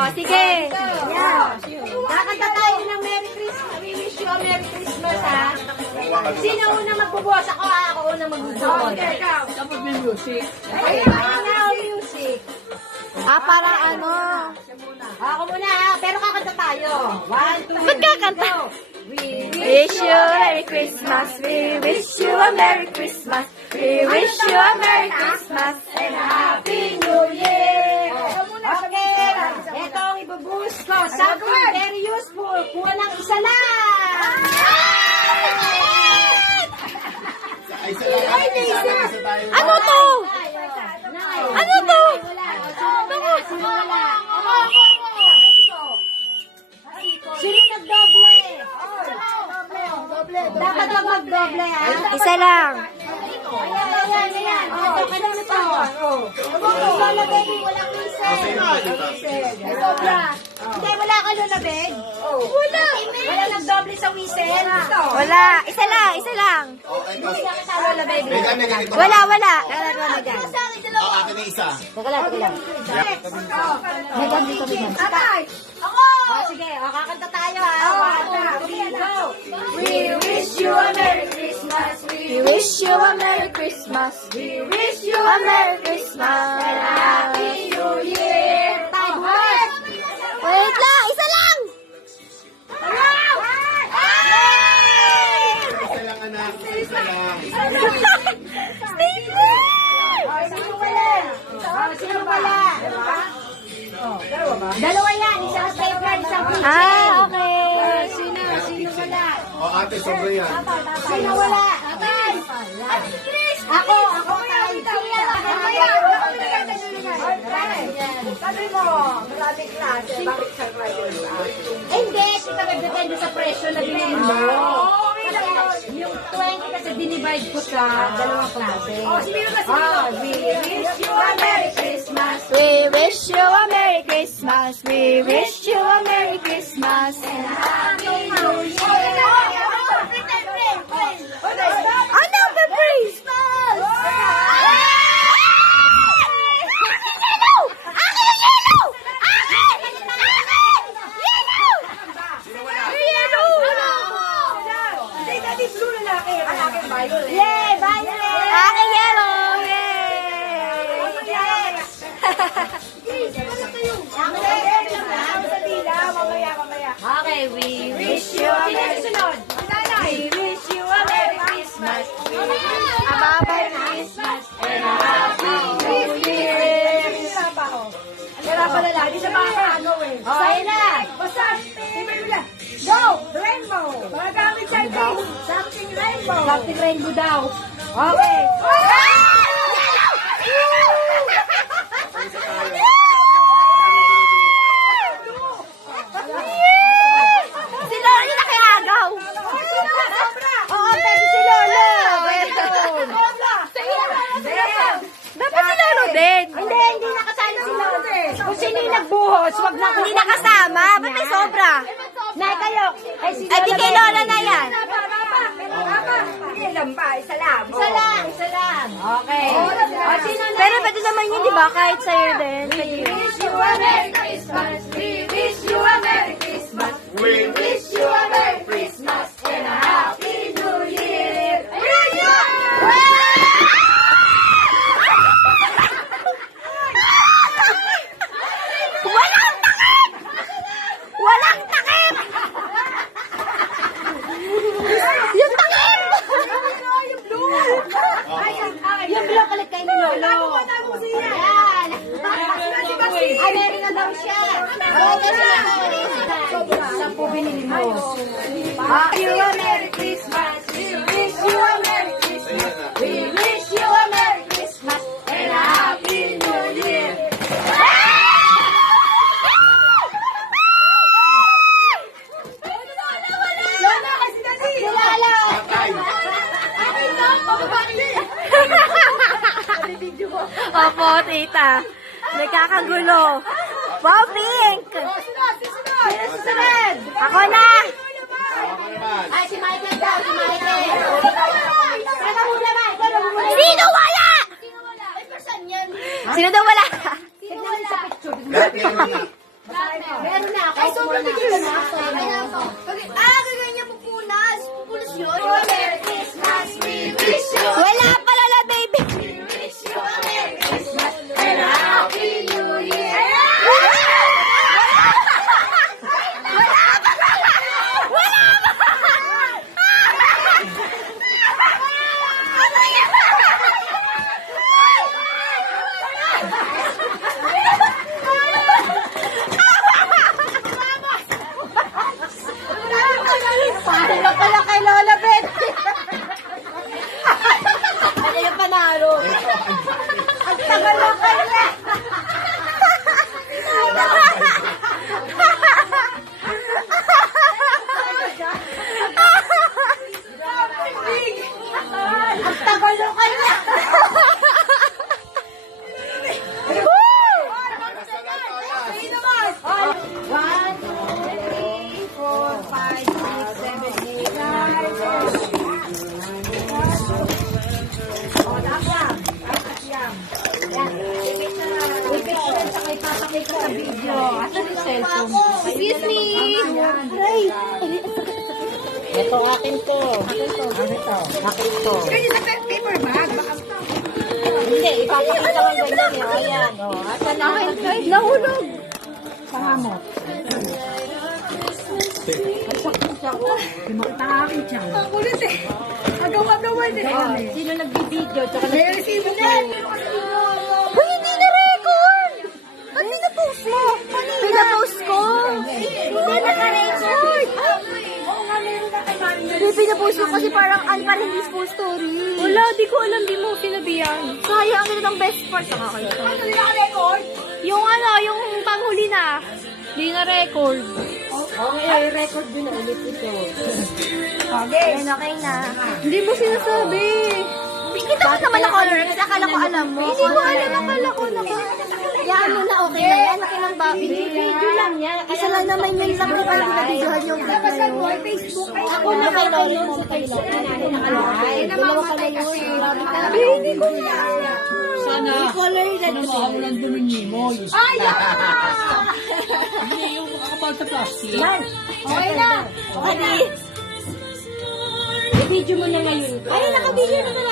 O, sige. Yan. Kakanta tayo ng Merry Christmas. We wish you a Merry Christmas, ha? Sino unang magbubuhos? Ako, ha? Ako unang magbubuhos. Okay, ikaw. Dapat may music. Ayun, now music. Para ano? Ako muna, ha? Pero kakanta tayo. 1, 2, Ba't kakanta? We Wish you a Merry Christmas. We wish you a Merry Christmas. We wish you a Merry Christmas and a Happy New Year! Okay, ito ang ibubuhos ko. Something very useful. Kuha ng isa lang. Ay, isa. Ano to? Ano to? Sino nagdoble? Dapat lang magdoble, ha? Isa lang. Ayan. Ito, kanino to? Lola Baby, walang whistle. May sobra. Hindi, wala ka Lola Baby? Wala. Wala nagdoble sa whistle? Wala. Isa lang. Hindi ka sa Lola Baby. Wala. Wala dyan. Akin na isa. Teka lang. May gamit kami dyan. Tatay! Ako! Sige, kakanta tayo, ha? 1, 2, 3, go! We wish you a Merry Christmas. We wish you a Merry Christmas. We wish you A Merry Christmas. and a Happy New Year. Tayo, buhat! Wait lang. Isa lang. Isa lang anak. Isa lang. Sino wala? Sino wala? Dalawa yan. Isang stapler, isang pizza. Okay. Sino wala? O ate, sobra yan. Sino wala? Ako tayo. Sabi mo, maraming klase. Bakit survivor ba? Hindi, kita nagdepende sa presyo na bilhin mo. Yung 20 kasi dinivide ko sa dalawang klase. We wish you a Merry Christmas. We wish you a Merry Christmas. We wish you a Merry Christmas. And a Happy New Year. Another Christmas! Yay! Violet! Aking yellow! Yay! Okay, we wish you a Merry Christmas. We wish you a Merry Christmas. We wish you a Merry Christmas and a Happy New Year. Kaya pala lagi sa mga ano eh. Oh, ayun na. Basta, go! Rainbow! Mga gamit sa something rainbow. Something rainbow daw. Okay. Si Lolo nakiagaw! Oo, pero si Lolo. Dapat si Lolo din! Hindi nakasali si Lolo. Kung sino yung nagbuhos, wag na Hindi nakasama! Ba't may sobra? Nay kayo. Ay, si Ay, di kay Lola na yan! Isa lang. Okay. O, sino na? Pero pwede naman yun, di ba? Kahit sa'yo din. We wish you a Merry Christmas. We wish you a Merry Christmas. We Wish you a Merry Christmas and a Happy New Year. Walang takip! Walang takip! Yung takip! Yung blue kalit kayo ni Lolo. Yan. Ay, meron na daw siya. Sampu binili mo. Wish you a Merry Christmas. We wish you a Merry Christmas. We wish you a Merry Christmas and a Happy New Year. Lola, kasi nasi. Kilala. Opo, tita. Nagkakagulo. Wow, pink! Susunod. Ako na! Ay, si Michael daw, si Michael. Saka muna ba? Ikaw na muna. Sino wala? Ay, person yan. Sino daw wala? Tignan mo sa picture. Lahat yan. Meron na ako. Ay, sobrang bigil na ako. Gagawin niya pupunas. Pupunas yun. Merry Christmas, we wish you. Wala pala na, baby. We wish you a Merry Christmas and a Happy New Year. Paano na pala kay Lola Betty? Ano yung panalo? Ang tagal na kaya. Ang tagal na kaya. One, two, three, four, five, six, seven, eight, nine, 10. Oh, dapat. Yan. I-picture sa kay papakita sa video. Asan yung cellphone? Excuse me. Ay! Ito, akin to. Akin to. Pwede sa paper bag. Baka Hindi, ipapakita ko ganyan. Ayan, o. Asan na? Nahulog. pangamot. Kumaktakit siya. Ang kulit eh. Agaw-agawan eh. Sino nagbibideo? Tsaka May receive din. Uy, hindi na-record! Ba't pinapost mo? Pinapost ko! Hindi naka-record! Oo nga, meron na kay Mami. Hindi, pinapost ko kasi parang unparehis full story. Wala, di ko alam, di mo sinabihan. Sayang, ito ang best part. Nakakita. Ano yung naka-record? Yung ano, yung panghuli na. Di na-record. record din na ulit ito. Okay. Okay na. Hindi mo sinasabi. Kita ko naman ang color kasi akala ko alam mo. Hindi ko alam, akala ko na. Yan mo na, okay na yan. Okay lang ba? Video lang yan. Isa lang naman yun lang ko pala binabidyohan yung video Basta mo, yun. Facebook ay Ako na kay Lolo sa Facebook. Ay, namamatay kasi. Hindi ko na. Sana, Color na ano mo ako ng dumini mo? Ay, Hindi yung makakapal sa plastic. Yan. Okay na. Okay na. I-video mo na ngayon. Ay, nakabidyo na na.